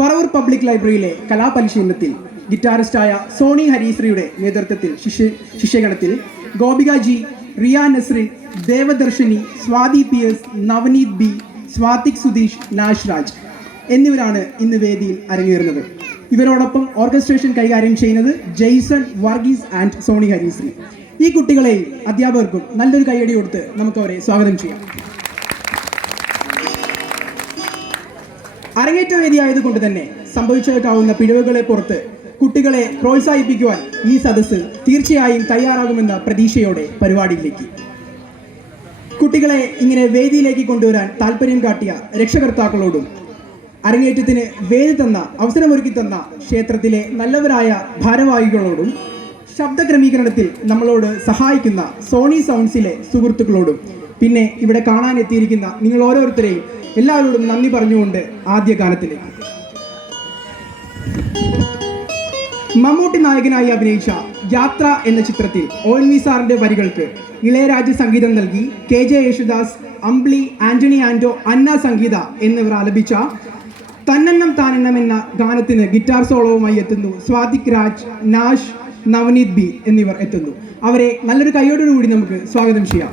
Paravur public ലൈബ്രറിയിലെ കലാപരിശീലനത്തിൽ ഗിറ്റാറിസ്റ്റായ സോണി ഹരീശ്രീയുടെ നേതൃത്വത്തിൽ ശിഷ്യഗണത്തിൽ Gopika G, Riya Nasrin, Devadarshini, Swathi P S, Navaneeth B, Swathik Sudheesh, Nash Raj എന്നിവരാണ് ഇന്ന് വേദിയിൽ അരങ്ങേറുന്നത്. ഇവരോടൊപ്പം ഓർക്കസ്ട്രേഷൻ കൈകാര്യം ചെയ്യുന്നത് ജെയ്സൺ വർഗീസ് ആൻഡ് സോണി ഹരീശ്രീ. ഈ കുട്ടികളെയും അധ്യാപകർക്കും നല്ലൊരു കൈയടി കൊടുത്ത് നമുക്ക് അവരെ സ്വാഗതം ചെയ്യാം. അരങ്ങേറ്റ വേദിയായതുകൊണ്ട് തന്നെ സംഭവിച്ചേക്കാവുന്ന പിഴവുകളെ പുറത്ത് കുട്ടികളെ പ്രോത്സാഹിപ്പിക്കുവാൻ ഈ സദസ്സ് തീർച്ചയായും തയ്യാറാകുമെന്ന പ്രതീക്ഷയോടെ പരിപാടിയിലേക്ക്. കുട്ടികളെ ഇങ്ങനെ വേദിയിലേക്ക് കൊണ്ടുവരാൻ താല്പര്യം കാട്ടിയ രക്ഷകർത്താക്കളോടും അരങ്ങേറ്റത്തിന് വേദി തന്ന അവസരമൊരുക്കി തന്ന ക്ഷേത്രത്തിലെ നല്ലവരായ ഭാരവാഹികളോടും ശബ്ദ ക്രമീകരണത്തിൽ നമ്മളോട് സഹായിക്കുന്ന സോണി സൗണ്ട്സിലെ സുഹൃത്തുക്കളോടും പിന്നെ ഇവിടെ കാണാനെത്തിയിരിക്കുന്ന നിങ്ങൾ ഓരോരുത്തരെയും എല്ലാവരോടും നന്ദി പറഞ്ഞുകൊണ്ട് ആദ്യ ഗാനത്തിലേക്ക്. മമ്മൂട്ടി നായകനായി അഭിനയിച്ച യാത്ര എന്ന ചിത്രത്തിൽ ONV സാറിന്റെ വരികൾക്ക് ഇളയരാജ സംഗീതം നൽകി KJ യേശുദാസ്, അംബ്ലി, ആന്റണി ആന്റോ, അന്ന സംഗീത എന്നിവർ ആലപിച്ച തന്നെണ്ണം താനെണ്ണം എന്ന ഗാനത്തിന് ഗിറ്റാർ സോളോവുമായി എത്തുന്നു സ്വാതിക് രാജ്, നാഷ്, നവനീത് ബി എന്നിവർ എത്തുന്നു. അവരെ നല്ലൊരു കൈയോടുകൂടി നമുക്ക് സ്വാഗതം ചെയ്യാം.